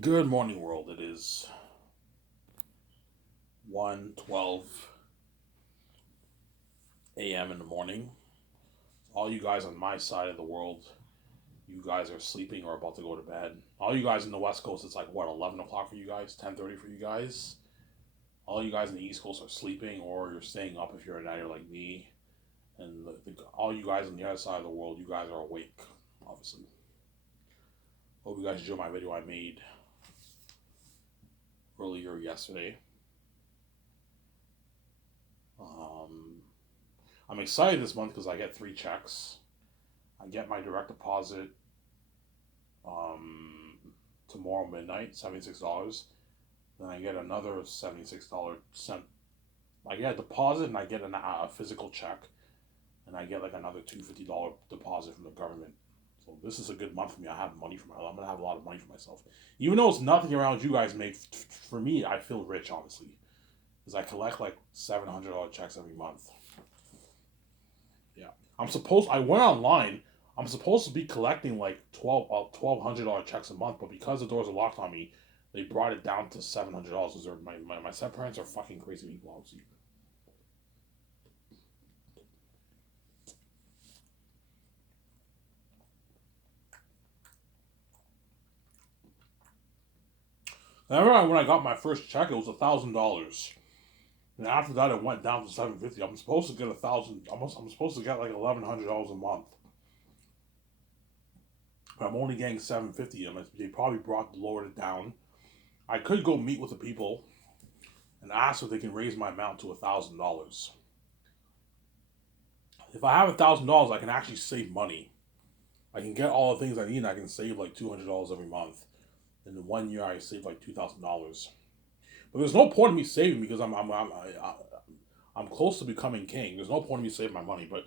Good morning, world. It is 1:12 a.m. in the morning. All you guys on my side of the world, you guys are sleeping or about to go to bed. All you guys in the West Coast, it's like what 11 o'clock for you guys, 10:30 for you guys. All you guys in the East Coast are sleeping or you're staying up if you're a nighter like me. And all you guys on the other side of the world, you guys are awake, obviously. Hope you guys enjoyed my video I made earlier yesterday. Um, I'm excited this month because I get 3 checks. I get my direct deposit um, tomorrow midnight, $76. Then I get another $76 cent. I get a deposit and I get a physical check, and I get like another $250 deposit from the government. So this is a good month for me. I have money for my. I'm gonna have a lot of money for myself, even though it's nothing around you guys make. For me, I feel rich honestly, because I collect like $700 checks every month. Yeah, I'm supposed. I went online. I'm supposed to be collecting like $1,200 checks a month, but because the doors are locked on me, they brought it down to $700. Because my step parents are fucking crazy people, obviously. I remember when I got my first check, it was $1,000, and after that, it went down to $750. I'm supposed to get 1,000. I'm supposed to get like $1,100 a month, but I'm only getting $750. And they probably lowered it down. I could go meet with the people and ask if they can raise my amount to $1,000. If I have $1,000, I can actually save money. I can get all the things I need, and I can save like $200 every month. And in 1 year, I save like $2,000. But there's no point in me saving because I'm close to becoming king. There's no point in me saving my money, but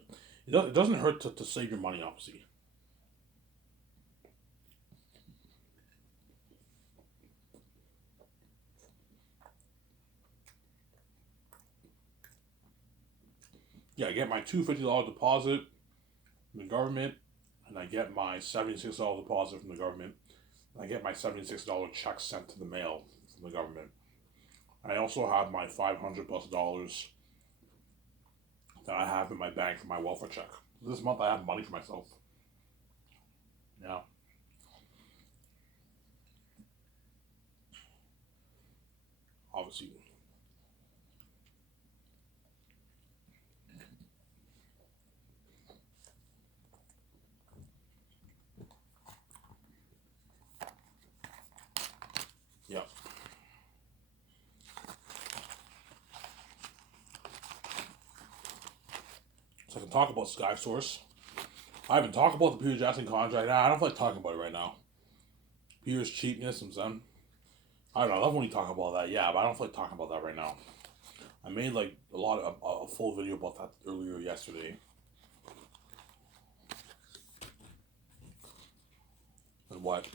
it doesn't hurt to save your money, obviously. Yeah, I get my $250 deposit from the government, and I get my $76 deposit from the government, and I get my $76 check sent to the mail from the government. I also have my $500+ that I have in my bank for my welfare check. This month I have money for myself. Yeah, obviously. Yeah. So I can talk about SkySource. I haven't talked about the Peter Jackson contract. Nah, I don't feel like talking about it right now. Peter's cheapness and some. I don't know. I love when you talk about that. Yeah, but I don't feel like talking about that right now. I made like a full video about that earlier yesterday. And what?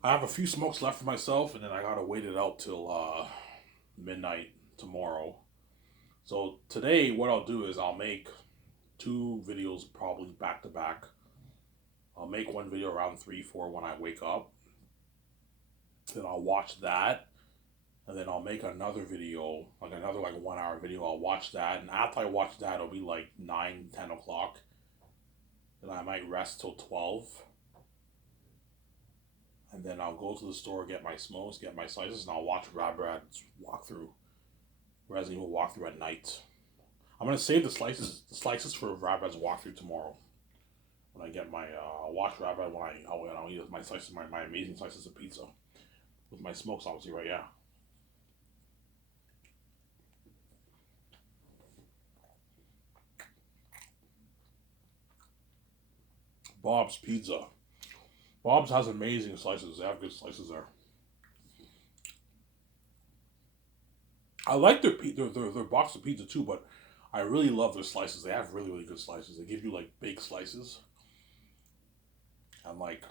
I have a few smokes left for myself, and then I gotta wait it out till midnight tomorrow. So today, what I'll do is I'll make 2 videos probably back to back. I'll make one video around 3, 4 when I wake up. Then I'll watch that, and then I'll make another video, like another like 1 hour video. I'll watch that, and after I watch that, it'll be like 9, 10 o'clock. Then I might rest till 12, and then I'll go to the store, get my smokes, get my slices, and I'll watch Radbrad's walkthrough, Resident Evil walkthrough at night. I'm gonna save the slices for Radbrad's walkthrough tomorrow. When I get my, I'll watch Radbrad when I'll eat my slices, my amazing slices of pizza with my smokes, obviously, right? Yeah. Bob's Pizza. Bob's has amazing slices. They have good slices there. I like their box of pizza too, but I really love their slices. They have really good slices. They give you like big slices, and like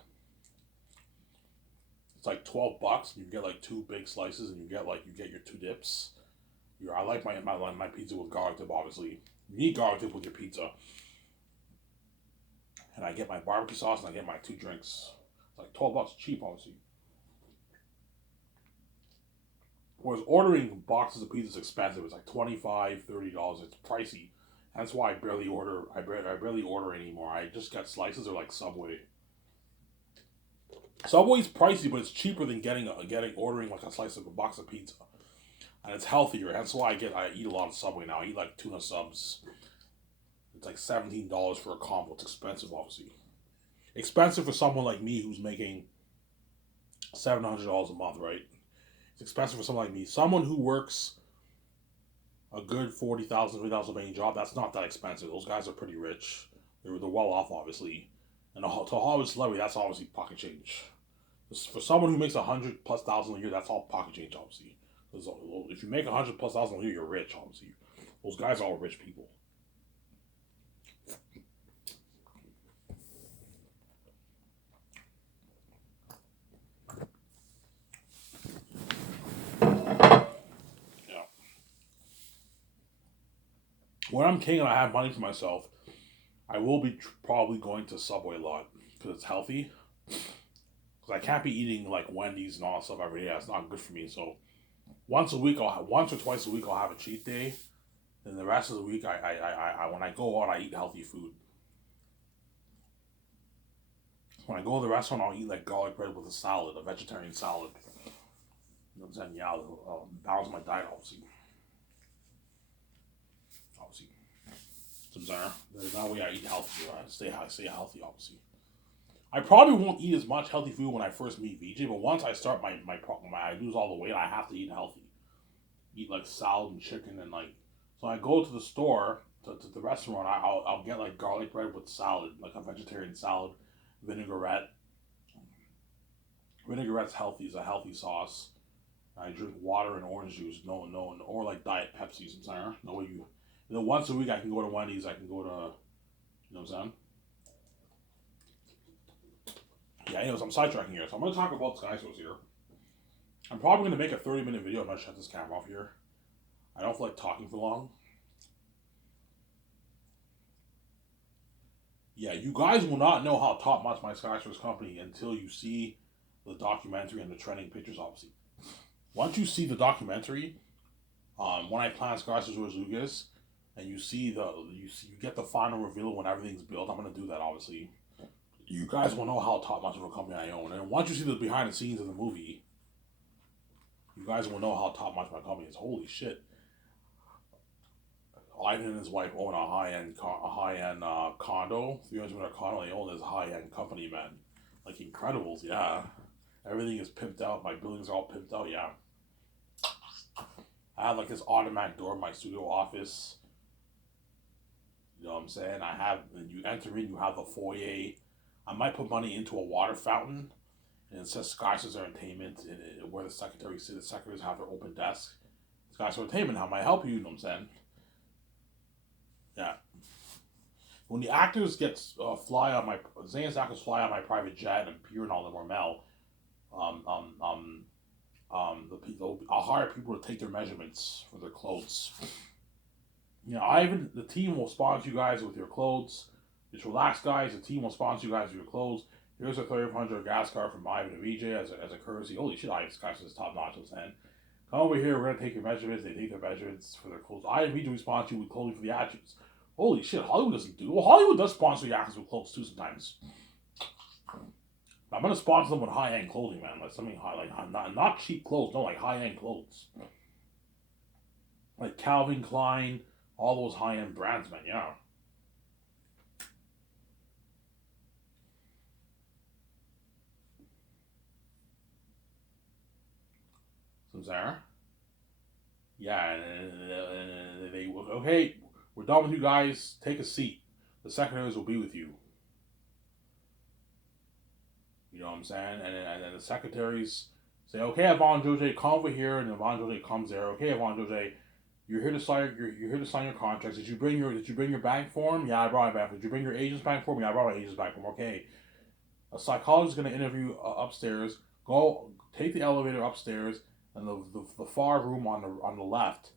it's like $12. And you get like 2 big slices, and you get your 2 dips. I like my pizza with garlic dip. Obviously, you need garlic dip with your pizza, and I get my barbecue sauce and I get my 2 drinks. It's like $12, cheap, obviously. Whereas ordering boxes of pizza is expensive. It's like $25, $30. It's pricey. That's why I barely order. I barely order anymore. I just get slices or like Subway. Subway's pricey, but it's cheaper than getting ordering like a slice of a box of pizza, and it's healthier. That's why I eat a lot of Subway now. I eat like tuna subs. It's like $17 for a combo. It's expensive, obviously. Expensive for someone like me who's making $700 a month, right? It's expensive for someone like me. Someone who works a good 40,000, 50,000 paying job, that's not that expensive. Those guys are pretty rich. They're well off, obviously. And to a Hollywood celebrity, that's obviously pocket change. For someone who makes 100,000+ a year, that's all pocket change, obviously. If you make 100,000+ a year, you're rich, obviously. Those guys are all rich people. Yeah. When I'm king and I have money for myself, I will be probably going to Subway a lot because it's healthy. Because I can't be eating like Wendy's and all that stuff every day. That's not good for me. So once or twice a week, I'll have a cheat day. And the rest of the week, when I go out, I eat healthy food. When I go to the restaurant, I'll eat like garlic bread with a salad, a vegetarian salad. You know what I'm saying? Yeah, I'll balance my diet, obviously. Obviously. So that way I eat healthy. Right? Stay healthy, obviously. I probably won't eat as much healthy food when I first meet VJ, but once I start my problem, I lose all the weight, I have to eat healthy. Eat like salad and chicken and like. So I go to the store, to the restaurant, I'll get like garlic bread with salad, like a vegetarian salad, vinaigrette. Vinaigrette's healthy, is a healthy sauce. I drink water and orange juice, or like Diet Pepsi sometimes. No way once a week I can go to Wendy's, I can go to, you know what I'm saying? Yeah, anyways, I'm sidetracking here. So I'm going to talk about Sky Source here. I'm probably going to make a 30-minute video. I'm going to shut this camera off here. I don't feel like talking for long. Yeah, you guys will not know how top notch my Sky Source company until you see the documentary and the trending pictures, obviously. Once you see the documentary, when I plan Sky Source with Lucas, and you get the final reveal when everything's built, I'm going to do that, obviously. You guys will know how top notch of a company I own. And once you see the behind the scenes of the movie, you guys will know how top notch my company is. Holy shit. Ivan and his wife own a high end condo, 300 condo. They own this high end company, man. Like Incredibles, yeah. Everything is pimped out. My buildings are all pimped out, yeah. I have like this automatic door in my studio office. You know what I'm saying? You enter in, you have the foyer. I might put money into a water fountain, and it says Sky's Entertainment, where the secretaries sit. The secretaries have their open desk. Sky's Entertainment, how may I help you? You know what I'm saying? Yeah. When the actors fly on my Zayn's actors fly on my private jet and appear in all the Mormel, um, um, um, the people I'll hire people to take their measurements for their clothes. You know, the team will sponsor you guys with your clothes. Just relax, guys. The team will sponsor you guys with your clothes. Here's a 3,500 gas card from Ivan and VJ as a courtesy. Holy shit, Ivan's guys is top notch, man. Come over here, we're gonna take your measurements. They take their measurements for their clothes. Ivan and VJ will sponsor you with clothing for the actors. Holy shit, Hollywood doesn't do. Well, Hollywood does sponsor the actors with clothes too sometimes. I'm gonna sponsor them with high end clothing, man. Like something high, like not cheap clothes, no, like high end clothes, like Calvin Klein, all those high end brands, man. Yeah. So there. Yeah, and they will. Okay, we're done with you guys. Take a seat. The secretaries will be with you. You know what I'm saying? And then the secretaries say, "Okay, Yvonne Jose, come over here," and Yvonne Jose comes there. "Okay, Yvonne Jose, you're here to sign your contracts. Did you bring your bank form? Yeah, I brought my bank form. Did you bring your agent's bank form? Yeah, I brought my agent's bank form. Okay, a psychologist is going to interview upstairs. Go take the elevator upstairs, and the far room on the left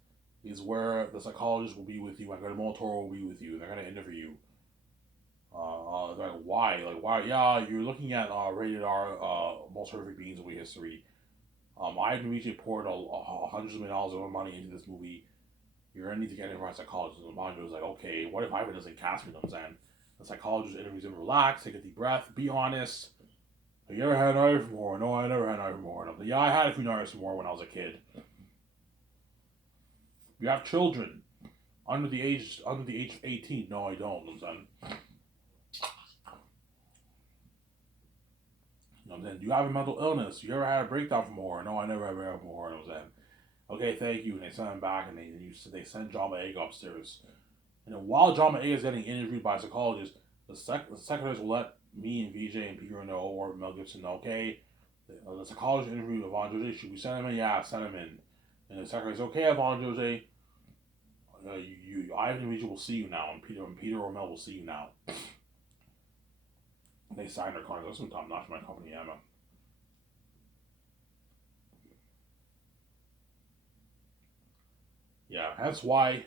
is where the psychologist will be with you, and the monitor will be with you. They're going to interview you. They're like, why? Like, why? Yeah, you're looking at rated R most horrific beings of history. Ivan Vijay poured hundreds of millions of dollars of money into this movie. You're gonna need to get in front of a psychologist. And Bonjo was like, okay, what if Ivan doesn't cast me? You know what I'm saying? The psychologist interviews him, relax, take a deep breath, be honest. Have you ever had an Ivan before? No, I never had an Ivan before. And I'm like, yeah, I had a few nights before when I was a kid. You have children under the age of 18. No, I don't. You know what I'm saying? You know what I'm saying? Do you have a mental illness? You ever had a breakdown from horror? No, I never had a breakdown from horror. You know what I'm saying? Okay, thank you. And they send him back, and they send John Boyega upstairs. And then while John Boyega is getting interviewed by a psychologist, the secretaries will let me and VJ and Peter know, or Mel Gibson know, okay, the psychologist interviewed Yvonne Jose. Should we send him in? Yeah, send him in. And the secretary says, okay, Yvonne Jose, Ivan and VJ will see you now, and Peter or Mel will see you now. And they signed their contract. That's top notch, my company, yeah, man. Yeah, that's why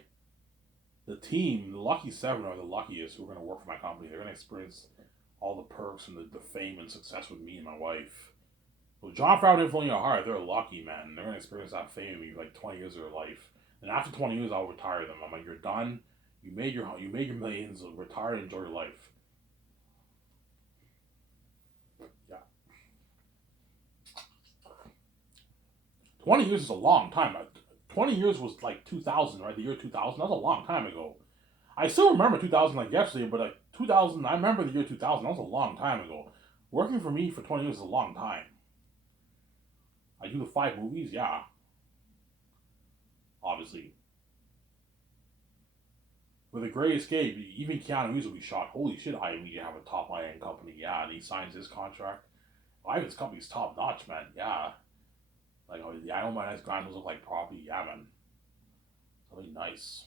the team, the lucky seven, are the luckiest who are going to work for my company. They're going to experience all the perks and the fame and success with me and my wife. Well, John Favreau didn't follow your heart. They're lucky, man. They're going to experience that fame in like 20 years of their life. And after 20 years, I'll retire them. I'm like, you're done. You made your millions. Retire and enjoy your life. Yeah. 20 years is a long time. 20 years was like 2000, right? The year 2000. That was a long time ago. I still remember 2000 like yesterday, but like 2000, I remember the year 2000. That was a long time ago. Working for me for 20 years is a long time. I do the 5 movies, yeah. Obviously. With The Great Escape, even Keanu Reeves will be shocked. Holy shit, I immediately have a top high-end company, yeah, and he signs his contract. Ivan's company's top notch, man, yeah. Like, I know my nice grinders look like property, yeah, man. Really nice.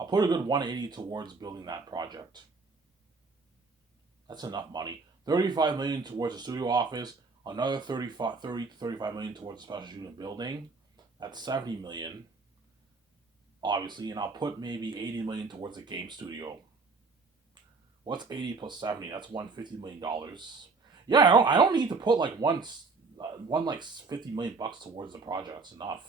I'll put a good 180 towards building that project. That's enough money. 35 million towards the studio office, another 30 to 35 million towards the special unit building. That's 70 million. Obviously, and I'll put maybe 80 million towards the game studio. What's 80 plus 70? That's $150 million. Yeah, I don't need to put like one like 50 million bucks towards the project. That's enough.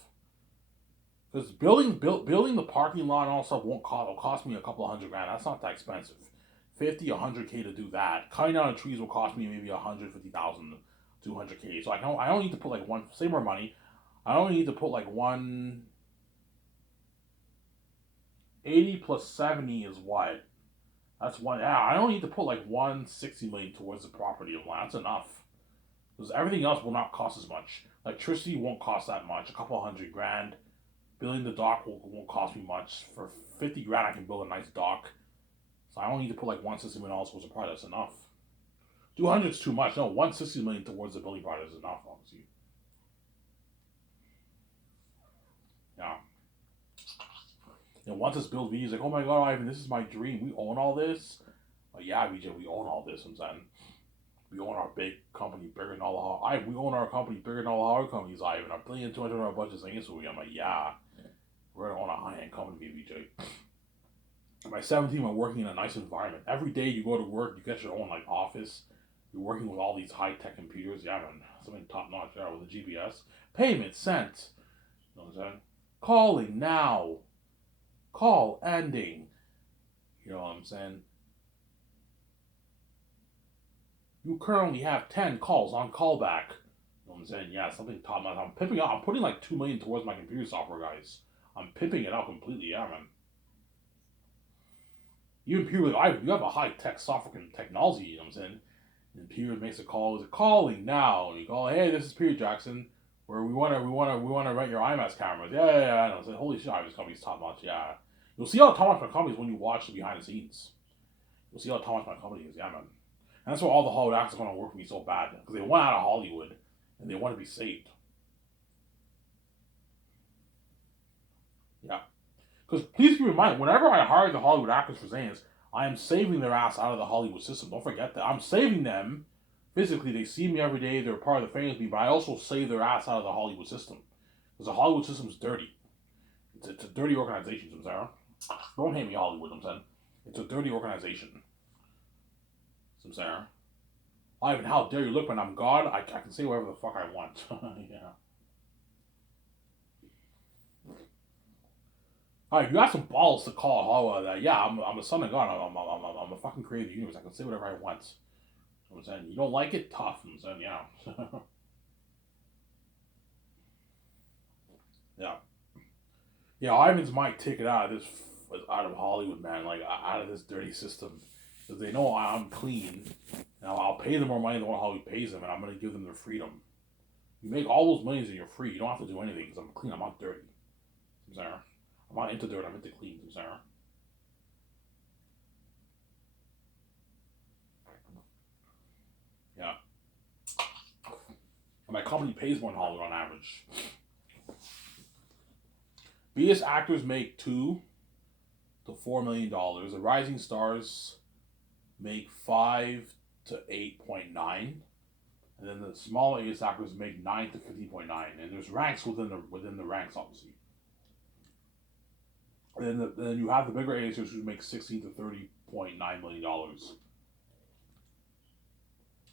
Because building the parking lot and all stuff will cost me a couple of $100,000. That's not that expensive. 50, 100K to do that. Cutting down the trees will cost me maybe 150,000, 200K. So I don't need to put like one, save more money. I don't need to put like 180 plus 70 is what? That's one. Yeah, I don't need to put like 160 million towards the property of land. That's enough. Because everything else will not cost as much. Electricity won't cost that much. A couple of $100,000. Building the dock won't cost me much. For 50 grand, I can build a nice dock. So I don't need to put like 160 million dollars towards the project. That's enough. 200 is too much. No, 160 million towards the building project is enough, obviously. Yeah. And once it's built, VJ's like, oh my god, Ivan, this is my dream. We own all this. Like, yeah, VJ, we own all this. I'm saying, we own our big company bigger than all the we own our company bigger than all the horror companies, Ivan. $1 billion, $200 million budgets in this movie. I'm like, yeah, we're gonna own a high-end company, VJ. By 17, I'm working in a nice environment. Every day you go to work, you get your own like office. You're working with all these high-tech computers. Yeah, man, something top-notch. Yeah, with the GPS, payment sent. You know what I'm saying? Calling now. Call ending. You know what I'm saying? You currently have 10 calls on callback. You know what I'm saying? Yeah, something top notch. I'm pimping out. I'm putting like 2 million towards my computer software, guys. I'm pimping it out completely. Yeah, man. Even Peter, you have a high tech software technology. You know what I'm saying? And Peter makes a call. Is calling now? And you call, hey, this is Peter Jackson. Where we wanna rent your IMAX cameras. Yeah. And I was like, holy shit, IMAX company's top notch. Yeah. You'll see how top notch my company is when you watch the behind the scenes. You'll see how top notch my company is. Yeah, man. And that's why all the Hollywood actors want to work with me so bad, because they want out of Hollywood and they want to be saved. Yeah. Because please keep in mind, whenever I hire the Hollywood actors for Zanes, I am saving their ass out of the Hollywood system. Don't forget that. I'm saving them physically. They see me every day. They're part of the family with me, but I also save their ass out of the Hollywood system. Because the Hollywood system is dirty. It's a dirty organization, Sarah. Don't hate me, Hollywood, I'm saying. It's a dirty organization. Sarah. Ivan, how dare you look when I'm God? I can say whatever the fuck I want. Yeah. Alright, you have some balls to call Hollow that. Yeah, I'm a son of God. I'm a fucking creator of the universe. I can say whatever I want. You know what I'm saying? You don't like it? Tough. I'm saying, yeah. Yeah. Yeah, Ivan's might take it out of Hollywood, man. Like, out of this dirty system. Because they know I'm clean. Now, I'll pay them more money than what Hollywood pays them, and I'm going to give them their freedom. You make all those millions and you're free. You don't have to do anything because I'm clean. I'm not dirty. I'm sorry. I'm not into dirt. I'm into clean. I'm sorry. Yeah. And my company pays more than Hollywood on average. Biggest actors make $2 to $4 million. The rising stars make 5 to 8.9, and then the smaller biggest actors make 9 to 15.9. And there's ranks within the ranks, obviously. And then you have the bigger actors who make $16 to $30.9 million.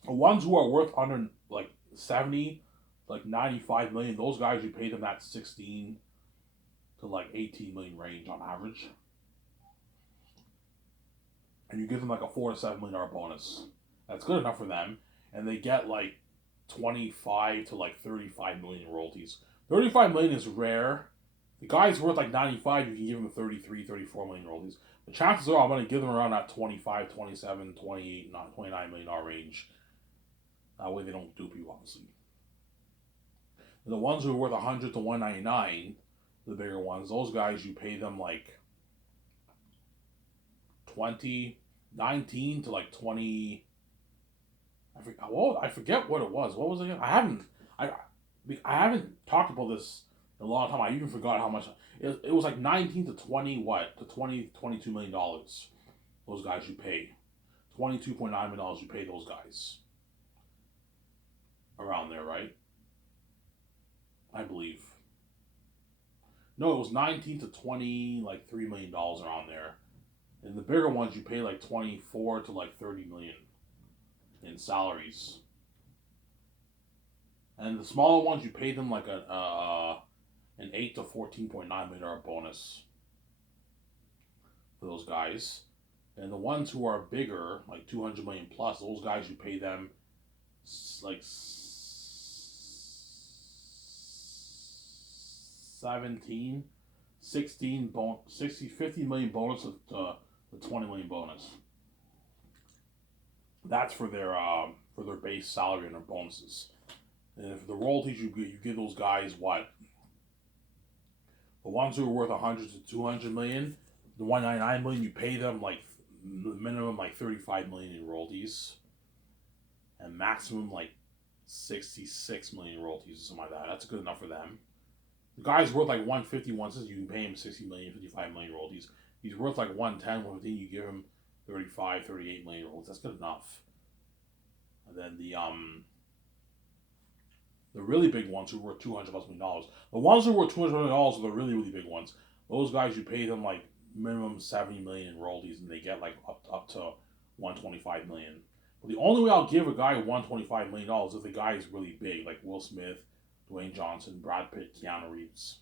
The ones who are worth under like 70, like 95 million, those guys you pay them that 16 to like 18 million range on average. And you give them like a $4 to $7 million bonus. That's good enough for them. And they get like 25 to like 35 million royalties. 35 million is rare. The guy's worth like 95, you can give him 33, 34 million royalties. The chances are I'm going to give them around that 25, 27, 28, $29 million range. That way they don't dupe you, obviously. And the ones who are worth 100 to 199, the bigger ones, those guys you pay them like 19 to like 20. I forget what it was. What was it again? I haven't talked about this in a long time. I even forgot how much it was, like 19 to 20 what? To 20 $22 million. Those guys you pay. $22.9 million you pay those guys. Around there, right? I believe. No, it was 19 to 20, like $3 million around there. And the bigger ones you pay like 24 to like 30 million in salaries. And the smaller ones you pay them like an 8 to $14.9 million bonus for those guys. And the ones who are bigger, like 200 million plus, those guys you pay them like 17, 16, 60, 50 million bonus to the 20 million bonus. That's for their base salary and their bonuses. And if the royalties you give those guys what? The ones who are worth 100 to 200 million, the 199 million you pay them like minimum like 35 million in royalties, and maximum like 66 million royalties or something like that. That's good enough for them. The guy's worth like 150, 160, you can pay him 60 million, 55 million royalties. He's worth like 110, 115, you give him 35, 38 million royalties. That's good enough. And then the really big ones who were $200 million. The ones who were $200 million are the really, really big ones. Those guys, you pay them like minimum 70 million in royalties, and they get like up to 125 million. But the only way I'll give a guy $125 million is if the guy is really big, like Will Smith, Dwayne Johnson, Brad Pitt, Keanu Reeves.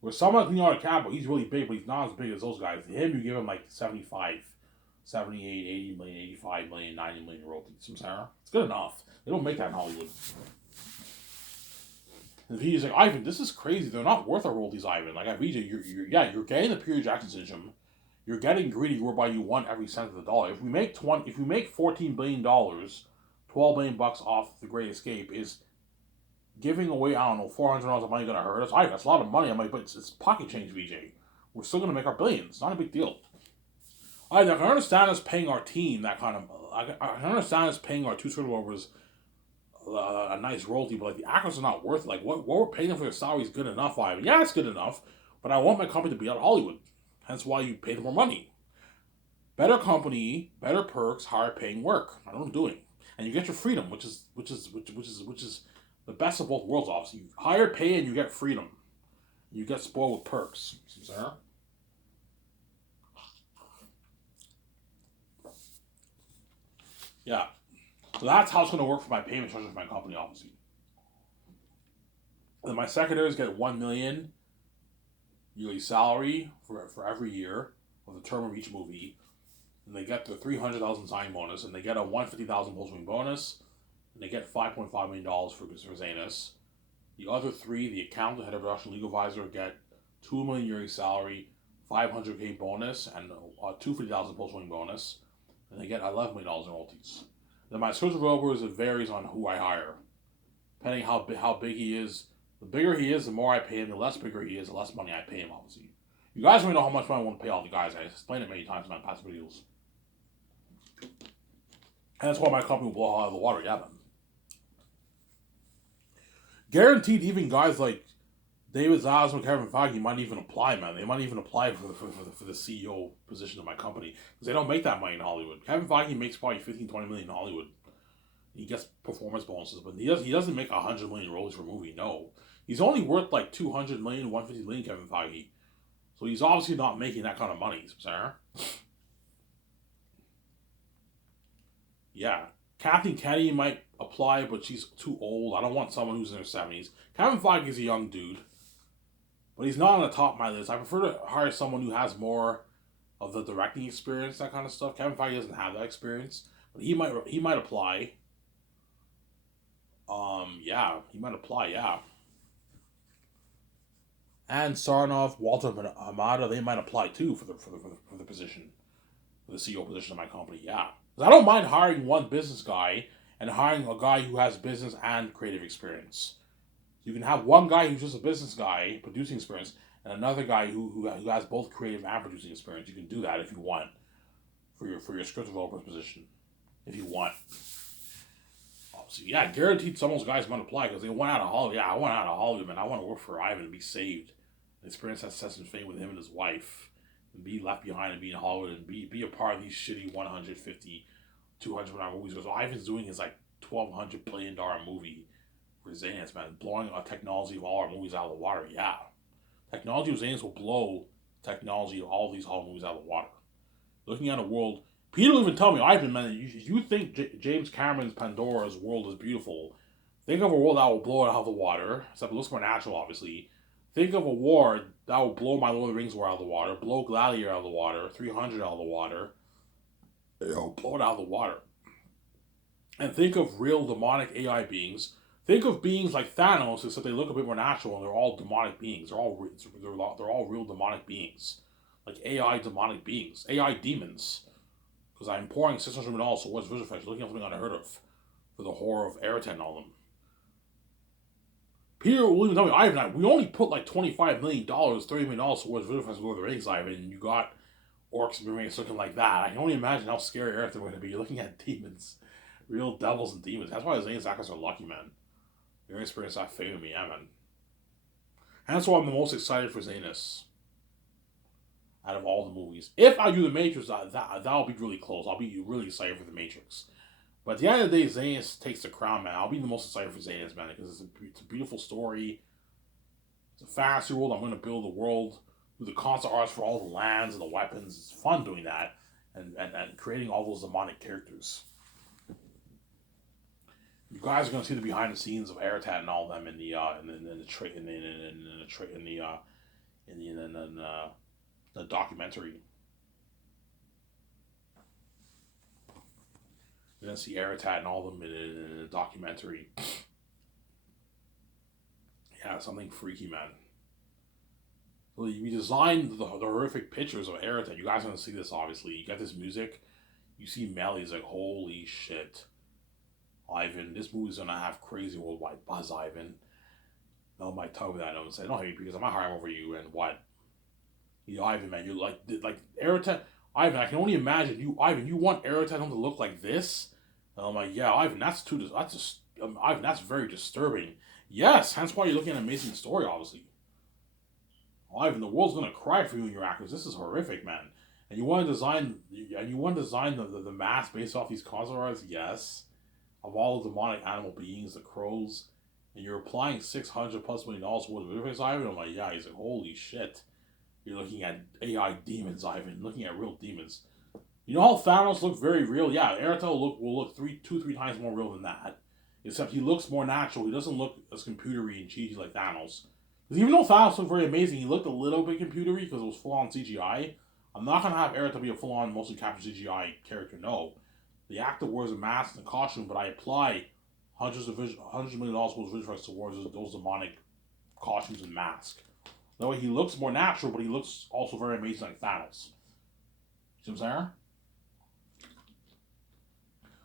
Where someone like Leonardo DiCaprio, he's really big, but he's not as big as those guys. To him, you give him like 75, 78, 80 million, 85 million, 90 million royalties. It's good enough. They don't make that in Hollywood. And VJ's like, Ivan, this is crazy. They're not worth our royalties, Ivan. Like, VJ, you're getting the Peter Jackson syndrome. You're getting greedy whereby you want every cent of the dollar. If we make $14 billion, $12 billion off The Great Escape is giving away, I don't know, $400 of money gonna hurt us. That's a lot of money. But it's pocket change, VJ. We're still gonna make our billions. It's not a big deal. I can understand us paying our team that kind of. I can understand us paying our two turnovers a nice royalty, but like the actors are not worth it. Like what we're paying them for their salary is good enough. Ivan. Yeah, it's good enough, but I want my company to be out of Hollywood. Hence why you pay them more money. Better company, better perks, higher paying work. I know what I'm doing, and you get your freedom, which is the best of both worlds. Obviously, higher pay and you get freedom. You get spoiled with perks. Sarah? Yeah. So that's how it's going to work for my payment structure for my company, obviously. And then my secondaries get 1 million yearly salary for every year of the term of each movie. And they get the 300,000 signing bonus, and they get a 150,000 post-movie bonus, and they get $5.5 million for Zanus. The other three, the accountant, head of production, legal advisor, get 2 million yearly salary, 500K bonus, and a 250,000 post-movie bonus, and they get $11 million in royalties. Then my script developers, it varies on who I hire, depending how big he is. The bigger he is, the more I pay him. The less bigger he is, the less money I pay him, obviously. You guys may know how much money I want to pay all the guys. I explained it many times in my past videos. And that's why my company will blow out of the water, yeah, man. Guaranteed, even guys like David Zaslav and Kevin Feige might even apply, man. They might even apply for the CEO position of my company. Because they don't make that money in Hollywood. Kevin Feige makes probably 15, 20 million in Hollywood. He gets performance bonuses, but he doesn't make 100 million roles for a movie, no. He's only worth like 200 million, 150 million, Kevin Feige. So he's obviously not making that kind of money, sir. Yeah. Kathleen Kennedy might apply, but she's too old. I don't want someone who's in their 70s. Kevin Feige is a young dude, but he's not on the top of my list. I prefer to hire someone who has more of the directing experience, that kind of stuff. Kevin Feige doesn't have that experience, but he might apply. Yeah, he might apply, yeah. And Sarnoff, Walter Hamada, they might apply too for the position, for the CEO position of my company, yeah. I don't mind hiring one business guy and hiring a guy who has business and creative experience. You can have one guy who's just a business guy, producing experience, and another guy who has both creative and producing experience. You can do that if you want for your script developer's position, if you want. So yeah, guaranteed some of those guys might apply because they went out of Hollywood. Yeah, I went out of Hollywood, man. I want to work for Ivan and be saved. And experience that success and fame with him and his wife. And be left behind and be in Hollywood and be a part of these shitty 150, 200 million movies. Because Ivan's doing his like $1,200 billion movie for Zanus, man. Blowing a technology of all our movies out of the water. Yeah. Technology of Zanus will blow technology of all these Hollywood movies out of the water. Looking at a world... Peter will even tell me, Ivan, man, you think James Cameron's Pandora's world is beautiful. Think of a world that will blow it out of the water. Except it looks more natural, obviously. Think of a war that will blow my Lord of the Rings war out of the water. Blow Gladiator out of the water. 300 out of the water. It'll blow it out of the water. And think of real demonic AI beings. Think of beings like Thanos, except they look a bit more natural and they're all demonic beings. They're all real demonic beings. Like AI demonic beings. AI demons. Because I'm pouring $600 million towards Visual Effects, looking at something unheard of for the horror of Eretan and all them. Peter will even tell me, Ivan, we only put like $25 million, $30 million towards Visual Effects Lord of the Rings, Ivan, and you got orcs and mermaids looking like that. I can only imagine how scary Eretan are going to be. You're looking at demons. Real devils and demons. That's why the Zane Zakas are lucky, man. Your experience that fame with me, yeah, man. And that's why I'm the most excited for Zanus. Out of all the movies. If I do The Matrix, that'll be really close. I'll be really excited for The Matrix. But at the end of the day, Zanus takes the crown, man. I'll be the most excited for Zanus, man, because it's a beautiful story. It's a fantasy world. I'm going to build a world with the concept arts for all the lands and the weapons. It's fun doing that. And creating all those demonic characters. You guys are going to see the behind the scenes of Eretat and all them in the documentary. You're going to see Eretat and all of them in the documentary. Yeah, something freaky, man. We designed the horrific pictures of Eretat. You guys are going to see this, obviously. You got this music. You see Melly's like, holy shit. Ivan, this movie's going to have crazy worldwide buzz, Ivan. No, Mike, tell me that. And say, don't hate me because I'm not hiring over you and what? You know, Ivan, man, you're like Eretat. Ivan, I can only imagine you, Ivan. You want Eretat to look like this? And I'm like, yeah, Ivan, Ivan, that's very disturbing. Yes, hence why you're looking at an amazing story, obviously. Ivan, the world's gonna cry for you and your actors. This is horrific, man. And you want to design, the mask based off these concept arts? Yes, of all the demonic animal beings, the crows, and you're applying $600+ million towards Visual Ivan. I'm like, he's like, holy shit. You're looking at AI demons, Ivan. Looking at real demons. You know how Thanos looked very real? Yeah, Airtel will look two, three times more real than that. Except he looks more natural. He doesn't look as computery and cheesy like Thanos. Because even though Thanos looked very amazing, he looked a little bit computery because it was full on CGI. I'm not gonna have Airtel be a full on, mostly captured CGI character. No, the actor wears a mask and a costume, but I apply hundreds of million dollars worth of visual effects towards those demonic costumes and masks. That way he looks more natural, but he looks also very amazing like Thanos. See what I'm saying?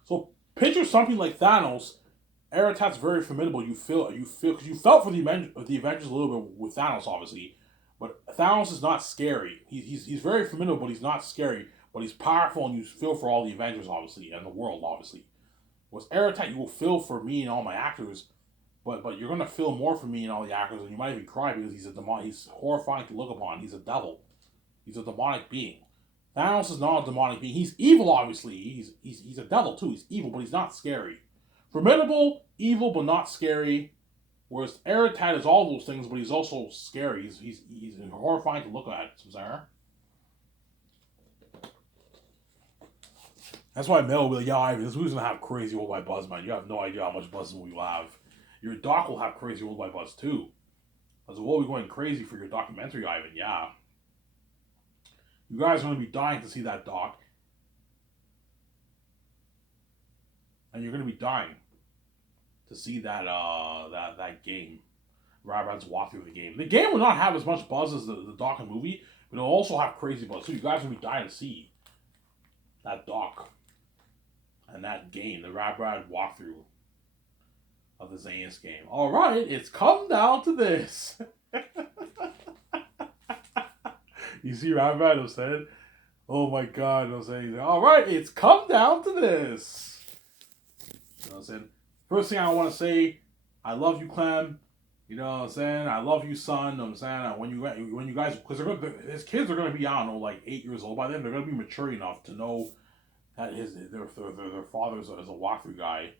So picture something like Thanos. Aratat's very formidable. Because you felt for the Avengers a little bit with Thanos, obviously, but Thanos is not scary. He's very formidable, but he's not scary. But he's powerful, and you feel for all the Avengers, obviously, and the world, obviously. With Aratat, you will feel for me and all my actors, but you're gonna feel more for me and all the actors, and you might even cry because he's a demon. He's horrifying to look upon. He's a devil. He's a demonic being. Thanos is not a demonic being. He's evil, obviously. He's a devil too. He's evil, but he's not scary. Formidable, evil, but not scary. Whereas Aratat is all those things, but he's also scary. He's horrifying to look at, Samsara. That's why Mel will be like, yeah, Ivan, this movie's gonna have crazy worldwide buzz, man. You have no idea how much buzz this movie will have. Your doc will have crazy worldwide buzz too. Because we'll be going crazy for your documentary, Ivan, yeah. You guys are gonna be dying to see that doc. And you're gonna be dying to see that game. Rabbids walk through the game. The game will not have as much buzz as the doc and movie, but it'll also have crazy buzz. So you guys will be dying to see that doc and that game, the Rabrad walkthrough of the Zanus game. Alright, it's come down to this. You see Rabrad, I'm saying? Oh my god, I'm saying, alright, it's come down to this. You know what I'm saying? First thing I want to say, I love you, Clem. You know what I'm saying? I love you, son. You know what I'm saying? When you guys, because his kids are going to be, I don't know, like 8 years old by then. They're going to be mature enough to know that their father is a walkthrough guy.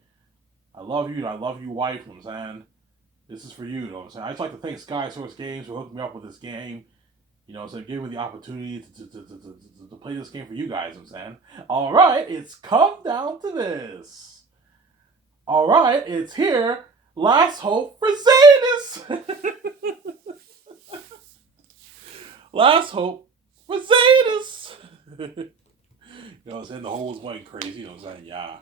I love you. I love you, wife. You know what I'm saying? This is for you. You know what I'm saying? I'd just like to thank Sky Source Games for hooking me up with this game. You know, so giving me the opportunity to play this game for you guys. You know what I'm saying? All right, it's come down to this. All right, it's here. Last hope for Zanus. Last hope for Zanus. You know what I'm saying? The whole was going crazy. You know what I'm saying? Yeah.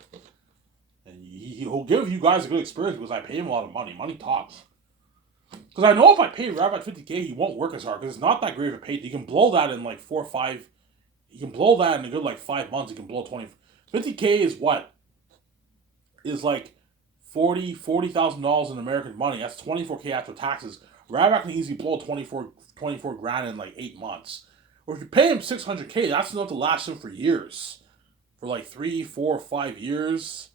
And he'll give you guys a good experience because I pay him a lot of money. Money talks. Because I know if I pay Rabbit 50K, he won't work as hard because it's not that great of a pay. He can blow that in like 4 or 5. He can blow that in a good like 5 months. He can blow 20. 50K is what? Is like $40,000 in American money. That's 24K after taxes. Rabbit can easily blow 24 grand in like 8 months. Or if you pay him 600K, that's enough to last him for years. For like 3, 4, 5 years.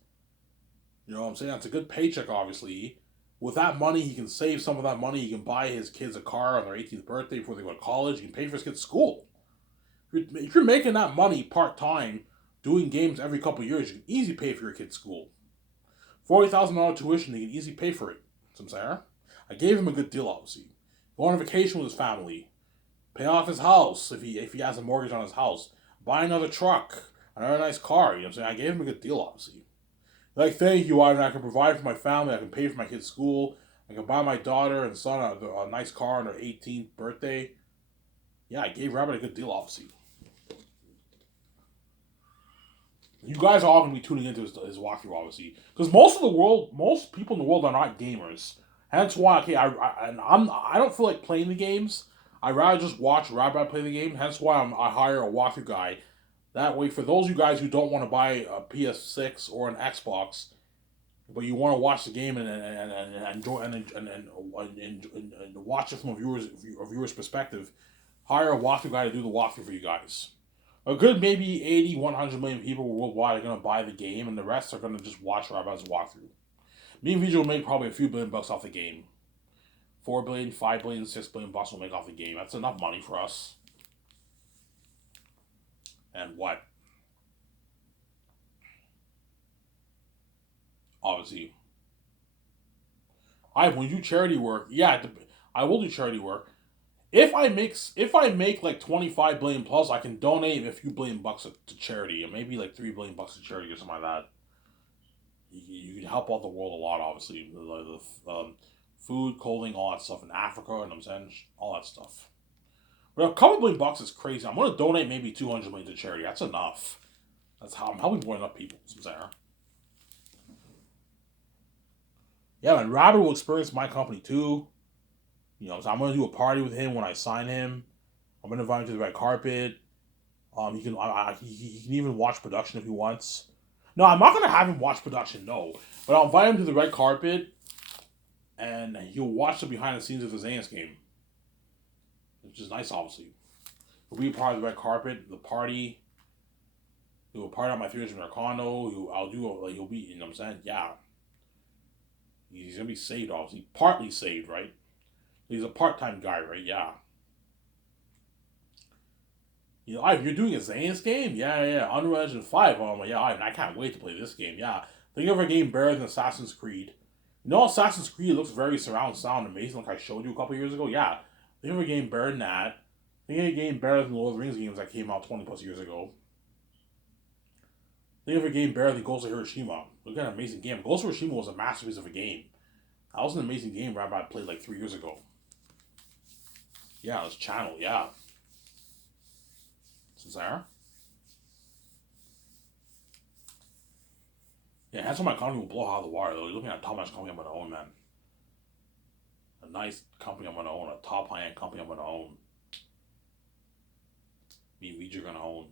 You know what I'm saying? That's a good paycheck, obviously. With that money, he can save some of that money. He can buy his kids a car on their 18th birthday before they go to college. He can pay for his kids' school. If you're making that money part-time, doing games every couple of years, you can easily pay for your kid's school. $40,000 tuition, he can easily pay for it. Samsara. I gave him a good deal, obviously. Go on vacation with his family. Pay off his house if he has a mortgage on his house. Buy another truck. Another nice car. You know what I'm saying? I gave him a good deal, obviously. Like, thank you, Ivan. I can provide for my family. I can pay for my kid's school. I can buy my daughter and son a nice car on their 18th birthday. Yeah, I gave Rabbit a good deal, obviously. You guys are all going to be tuning into his walkthrough, obviously. Because most people in the world are not gamers. Hence why, okay, I don't feel like playing the games. I'd rather just watch Rabbit play the game. Hence why I hire a walkthrough guy. That way, for those of you guys who don't want to buy a PS6 or an Xbox, but you want to watch the game and enjoy and watch it from a viewer's perspective, hire a walkthrough guy to do the walkthrough for you guys. A good maybe 80, 100 million people worldwide are going to buy the game, and the rest are going to just watch Rabbi's walkthrough. Me and Vijay will make probably a few $1 billion off the game. 4 billion, 5 billion, 6 billion bucks will make off the game. That's enough money for us. And what? Obviously. When you do charity work, yeah, I will do charity work. if I make like 25 billion plus, I can donate a few billion bucks to charity, or maybe like 3 billion bucks to charity or something like that. You can help out the world a lot, obviously. Food, clothing, all that stuff in Africa, and I'm saying all that stuff. But a couple billion bucks is crazy. I'm gonna donate maybe 200 million to charity. That's enough. That's how I'm helping more enough people. I'm saying. Yeah, man. Robert will experience my company too. So I'm gonna do a party with him when I sign him. I'm gonna invite him to the red carpet. He can he can even watch production if he wants. No, I'm not gonna have him watch production. No, but I'll invite him to the red carpet, and he'll watch the behind the scenes of the Zanes game, which is nice. Obviously, he'll be a part of the red carpet, the party. He'll party on my 300 condo. I'll do like he'll be. What I'm saying, yeah, he's gonna be saved. Obviously, partly saved, right? He's a part-time guy, right? Yeah. Ivan, you're doing a Zane's game? Yeah, yeah, yeah. Unreal Engine 5. Oh, yeah, Ivan, I can't wait to play this game. Yeah. Think of a game better than Assassin's Creed. Assassin's Creed looks very surround sound amazing, like I showed you a couple years ago. Yeah. Think of a game better than that. Think of a game better than the Lord of the Rings games that came out 20 plus years ago. Think of a game better than Ghost of Hiroshima. Look at an amazing game. Ghost of Hiroshima was a masterpiece of a game. That was an amazing game I played like 3 years ago. Yeah, this channel, yeah. Sincere? Yeah, that's why my company will blow out of the water, though. You're looking at a top notch company I'm going to own, man. A nice company I'm going to own. A top high end company I'm going to own. Me and Weege are going to own.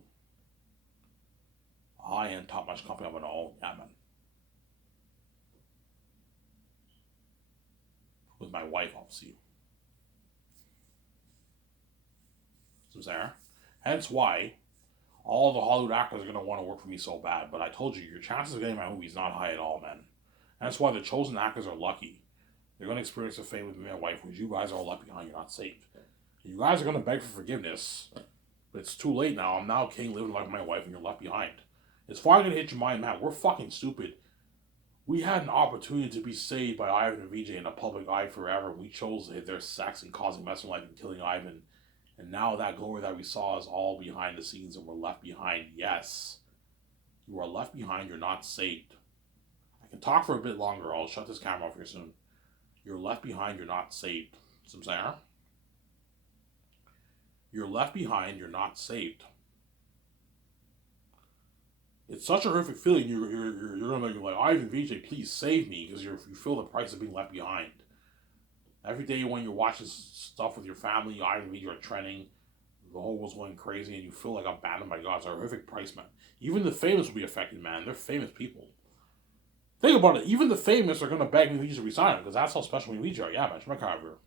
A high end top notch company I'm going to own. Yeah, man. With my wife, obviously. Sincere? Hence why all the Hollywood actors are going to want to work for me so bad. But I told you, your chances of getting my movie is not high at all, man. That's why the chosen actors are lucky. They're going to experience the fame with me and my wife, which you guys are all left behind. You're not saved. You guys are going to beg for forgiveness, but it's too late now. I'm now king living like my wife, and you're left behind. It's finally going to hit your mind, man. We're fucking stupid. We had an opportunity to be saved by Ivan and VJ in the public eye forever. We chose to hit their sex and causing mess in life and killing Ivan. And now that glory that we saw is all behind the scenes and we're left behind. Yes. You are left behind. You're not saved. I can talk for a bit longer. I'll shut this camera off here soon. You're left behind. You're not saved. Some saying? You're left behind. You're not saved. It's such a horrific feeling. You're going to be like, Ivan, VJ, please save me, because you feel the price of being left behind. Every day when you're watching stuff with your family, Ivan, VJ are trending, the whole world's going crazy, and you feel like abandoned by God. It's a horrific price, man. Even the famous will be affected, man. They're famous people. Think about it. Even the famous are going to beg me to resign them, because that's how special we are. Yeah, man. My car over.